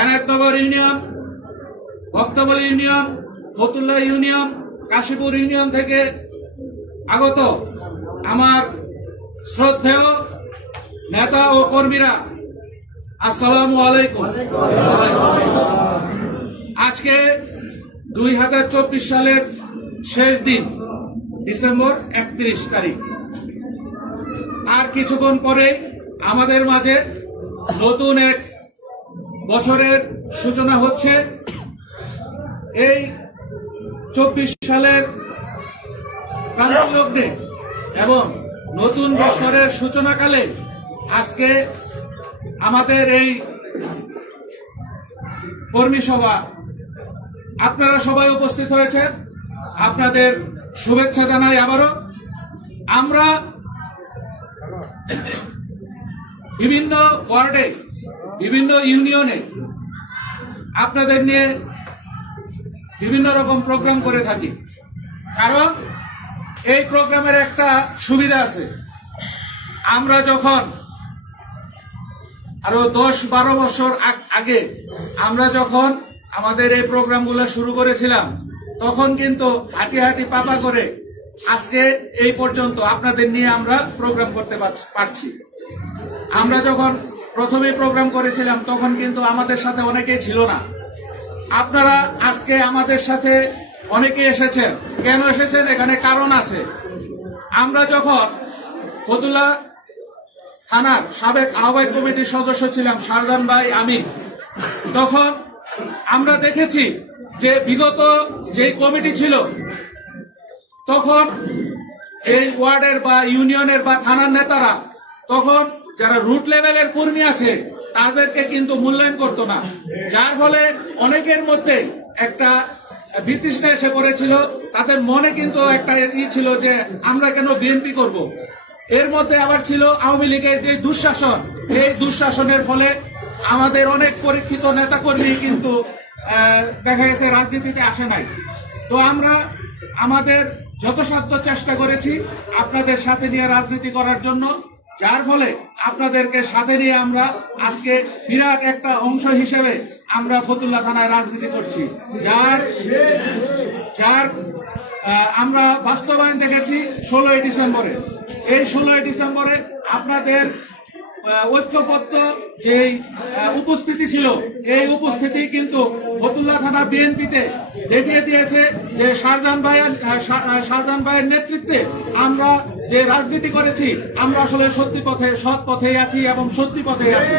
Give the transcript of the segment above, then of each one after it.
Enayetnagar union, Bhaktabali union, Fatullah union, Kashipur union থেকে আগত আমার শ্রদ্ধেয় নেতা ও কর্মীরা, আসসালামু আলাইকুম। আজকে 2024 সালের শেষ দিন, ডিসেম্বর 31 তারিখ। আর কিছুক্ষণ পরে আমাদের মাঝে নতুন এক বছরের সূচনা হচ্ছে। এই 24 সালের প্রান্তিলগ্নে এবং নতুন বছরের সূচনাকালে আজকে আমাদের এই কর্মী সভা, আপনারা সবাই উপস্থিত হয়েছেন, আপনাদের শুভেচ্ছা জানাই। আবারও আমরা বিভিন্ন ওয়ার্ডে, বিভিন্ন ইউনিয়নে আপনাদের নিয়ে বিভিন্ন রকম প্রোগ্রাম করে থাকি, কারণ এই প্রোগ্রামের একটা সুবিধা আছে। আমরা যখন আরো 10-12 বছর আগে আমরা যখন আমাদের এই প্রোগ্রামগুলো শুরু করেছিলাম, তখন কিন্তু হাঁটি হাঁটি পাপা করে আজকে এই পর্যন্ত আপনাদের নিয়ে আমরা প্রোগ্রাম করতে পারছি। আমরা যখন প্রথমে প্রোগ্রাম করেছিলাম তখন কিন্তু আমাদের সাথে অনেকেই ছিল না। আপনারা আজকে আমাদের সাথে অনেকে এসেছেন। কেন এসেছেন? এখানে কারণ আছে। আমরা যখন ফতুল্লা থানার সাবেক আহ্বায়ক কমিটির সদস্য ছিলাম, শাহজাহান ভাই, আমি, তখন আমরা দেখেছি যে বিগত যে কমিটি ছিল, তখন এই ওয়ার্ডের বা ইউনিয়নের বা থানার নেতারা তখন যারা রুট লেভেলের কর্মী আছে তাদেরকে কিন্তু মূল্যায়ন করতো না, যার ফলে অনেকের মধ্যে একটা বিতৃষ্ণা এসে পড়েছিল। তাদের মনে কিন্তু একটা ছিল যে আমরা কেন বিএনপি করব। এর মধ্যে আবার ছিল আওয়ামী লীগের যে দুঃশাসন, এই দুঃশাসনের ফলে আমাদের অনেক পরীক্ষিত নেতাকর্মী কিন্তু দেখা গেছে রাজনীতিতে আসে নাই। তো আমরা আমাদের যথাসাধ্য চেষ্টা করেছি আপনাদের সাথে নিয়ে রাজনীতি করার জন্য, যার ফলে আপনাদেরকে সাথে নিয়ে আমরা আজকে বিরাট একটা অংশ হিসেবে আমরা ফতুল্লা থানায় রাজনীতি করছি, যার আমরা বাস্তবায়ন দেখেছি 16ই ডিসেম্বরে। এই 16ই ডিসেম্বরে আপনাদের ঐক্যবদ্ধ যে উপস্থিতি ছিল, এই উপস্থিতি কিন্তু ফতুল্লা থানা বিএনপিতে দেখিয়ে দিয়েছে যে শাহজাহান ভাইয়ের নেতৃত্বে আমরা যে রাজনীতি করেছি, আমরা আসলে সত্যি পথে, সৎ পথেই আছি এবং সত্যি পথেই আছি।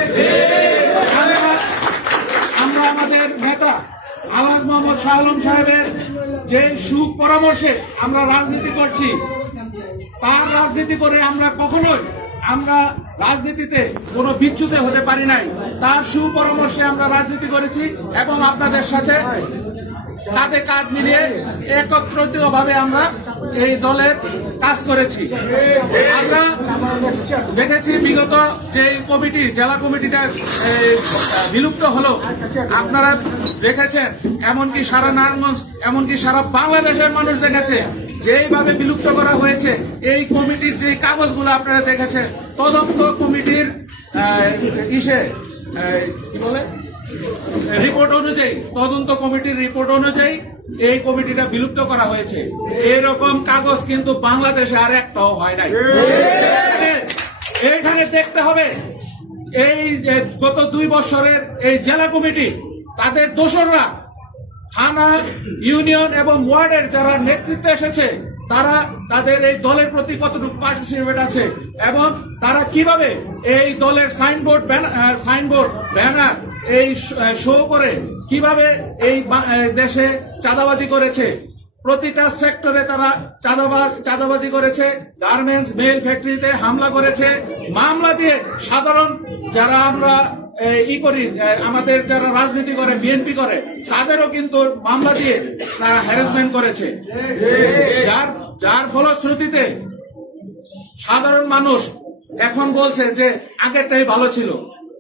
আমরা আমাদের নেতা আলহাজ মোহাম্মদ শাহ আলম সাহেবের যে সুপরামর্শে আমরা রাজনীতি করছি, তার রাজনীতি করে আমরা কখনোই রাজনীতিতে কোনো বিচ্যুতি হতে পারি নাই। তার সুপরামর্শে আমরা রাজনীতি করেছি এবং আপনাদের সাথে কাঁধে কাঁধ মিলিয়ে একত্রিতভাবে আমরা এই দলের কাজ করেছি। আমরা দেখেছি বিগত যে কমিটি, জেলা কমিটিটা বিলুপ্ত হলো, আপনারা দেখেছেন, এমনকি সারা নারায়ণগঞ্জ, এমনকি সারা বাংলাদেশের মানুষ দেখেছে যেইভাবে বিলুপ্ত করা হয়েছে। এই কমিটির যে কাগজগুলো আপনারা দেখেছেন, তদন্ত কমিটির কি বলে রিপোর্ট অনুযায়ী, তদন্ত কমিটির রিপোর্ট অনুযায়ী এই কমিটিটা বিলুপ্ত করা হয়েছে। এরকম কাগজ কিন্তু বাংলাদেশে আর একটাও হয় নাই। এইখানে দেখতে হবে এই গত 2 বছরের এই জেলা কমিটি, তাদের দোসররা থানা, ইউনিয়ন এবং ওয়ার্ডের যারা নেতৃত্বে এসেছে, তারা তাদের এই দলের প্রতি কতটুকু পার্টিসিপেট আছে এবং তারা কিভাবে এই দলের সাইনবোর্ড ব্যানার এই শো করে কিভাবে এই দেশে চাঁদাবাজি করেছে। প্রতিটা সেক্টরে তারা চাঁদাবাজি করেছে। গার্মেন্টস, মেল ফ্যাক্টরিতে হামলা করেছে, মামলা দিয়ে সাধারণ যারা আমরা আমাদের যারা রাজনীতি করে, বিএনপি করে, তাদেরও কিন্তু মামলা দিয়ে তারা হ্যারাসমেন্ট করেছে, যার ফলশ্রুতিতে সাধারণ মানুষ এখন বলছে যে আগেরটাই ভালো ছিল।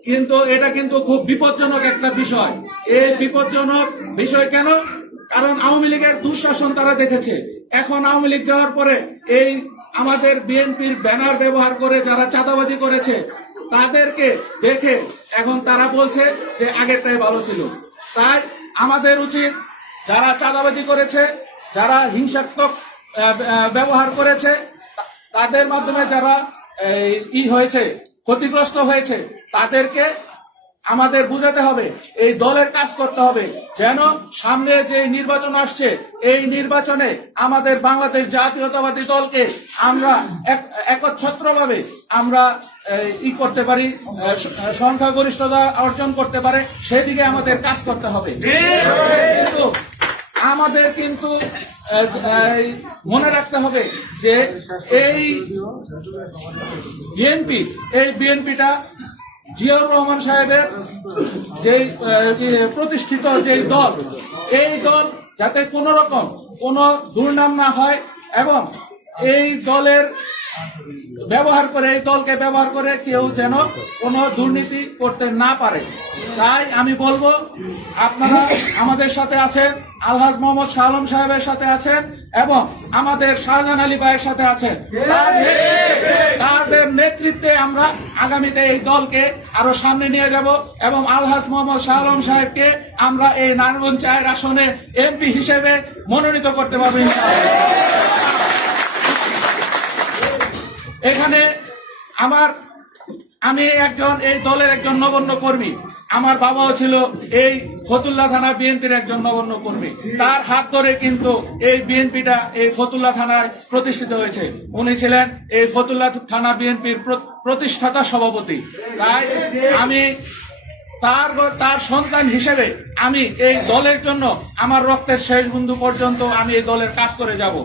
কিন্তু এটা কিন্তু খুব বিপজ্জনক একটা বিষয়। এই বিপজ্জনক বিষয় কেন? কারণ আওয়ামী লীগের দুঃশাসন তারা দেখেছে। এখন আওয়ামী লীগ যাওয়ার পরে এই আমাদের বিএনপির ব্যানার ব্যবহার করে যারা চাঁদাবাজি করেছে, তাদেরকে দেখে এখন তারা বলছে যে আগেরটাই ভালো ছিল। তাই আমাদের উচিত যারা চাঁদাবাজি করেছে, যারা হিংসাত্মক ব্যবহার করেছে, তাদের মাধ্যমে যারা হয়েছে, ক্ষতিগ্রস্ত হয়েছে, তাদেরকে আমাদের বুঝাতে হবে, এই দলের কাজ করতে হবে, যেন সামনে যে নির্বাচন আসছে এই নির্বাচনে আমাদের বাংলাদেশ জাতীয়তাবাদী দলকে আমরা একচ্ছত্রভাবে আমরা করতে পারি, সংখ্যাগরিষ্ঠতা অর্জন করতে পারে, সেদিকে আমাদের কাজ করতে হবে। কিন্তু আমাদের কিন্তু মনে রাখতে হবে যে এই বিএনপিটা জিয়াউর রহমান সাহেবের যে প্রতিষ্ঠিত যে দল, এই দল যাতে কোন রকম কোন দুর্নাম না হয় এবং এই দলের এই দলকে ব্যবহার করে কেউ যেন কোনো দুর্নীতি করতে না পারে। তাই আমি বলবো, আপনারা আমাদের সাথে আছেন, আলহাজ মোহাম্মদ শাহ আলম সাহেবের সাথে আছেন এবং আমাদের শাহজাহান আলী ভাইয়ের সাথে আছেন। তাদের নেতৃত্বে আমরা আগামীতে এই দলকে আরো সামনে নিয়ে যাব এবং আলহাজ মোহাম্মদ শাহ আলম সাহেবকে আমরা এই নারায়ণগঞ্জ 4 আসনে এমপি হিসেবে মনোনীত করতে পারবো ইনশাআল্লাহ। এখানে আমি এই দলের একজন নগণ্য কর্মী। আমার বাবাও ছিল এই ফতুল্লা থানা বিএনপির একজন নগণ্য কর্মী। তার হাত ধরে কিন্তু এই বিএনপিটা এই ফতুল্লা থানায় প্রতিষ্ঠিত হয়েছে। উনি ছিলেন এই ফতুল্লা থানা বিএনপির প্রতিষ্ঠাতা সভাপতি। তাই আমি তার সন্তান হিসেবে আমি এই দলের জন্য আমার রক্তের শেষ বিন্দু পর্যন্ত আমি এই দলের কাজ করে যাব।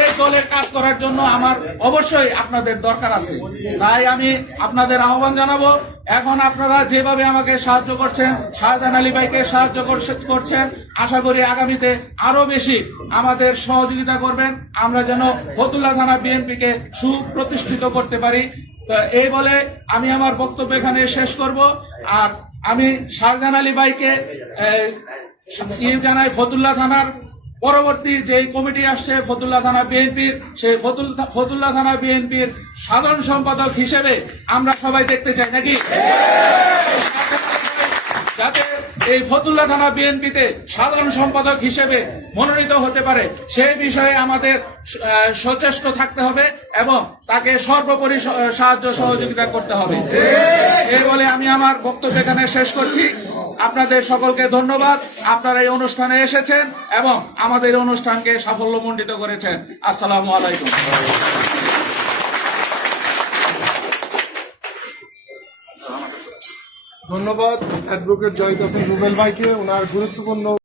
এই দলের কাজ করার জন্য আমার অবশ্যই আপনাদের দরকার আছে। তাই আমি আপনাদের আহ্বান জানাবো, এখন আপনারা যেভাবে আমাকে সাহায্য করছেন, শাহজাহান আলী ভাইকে সাহায্য করছেন, আশা করি আগামীতে আরো বেশি আমাদের সহযোগিতা করবেন, আমরা যেন ফতুল্লা থানা বিএনপিকে সুপ্রতিষ্ঠিত করতে পারি। তো এই বলে আমি আমার বক্তব্য এখানে শেষ করব। আর আমি শাহজাহান আলী ভাইকে জানাই, ফতুল্লা থানার পরবর্তী যে কমিটি আসছে ফতুল্লা থানা বিএনপির, সেই ফতুল্লা থানা বিএনপির সাধারণ সম্পাদক হিসেবে আমরা সবাই দেখতে চাই, নাকি? যাতে এই ফতুল্লা থানা বিএনপিতে সাধারণ সম্পাদক হিসেবে মনোনীত হতে পারে সেই বিষয়ে আমাদের সচেষ্ট থাকতে হবে এবং তাকে সর্বোপরি সাহায্য সহযোগিতা করতে হবে। এই বলে আমি আমার বক্তব্য এখানে শেষ করছি। আপনাদের সকলকে ধন্যবাদ, আপনারা এই অনুষ্ঠানে এসেছেন এবং আমাদের অনুষ্ঠানকে সাফল্যমণ্ডিত করেছেন। আসসালামু আলাইকুম। ধন্যবাদ অ্যাডভোকেট জহিদ হোসেন রুবেল ভাইকে ওনার গুরুত্বপূর্ণ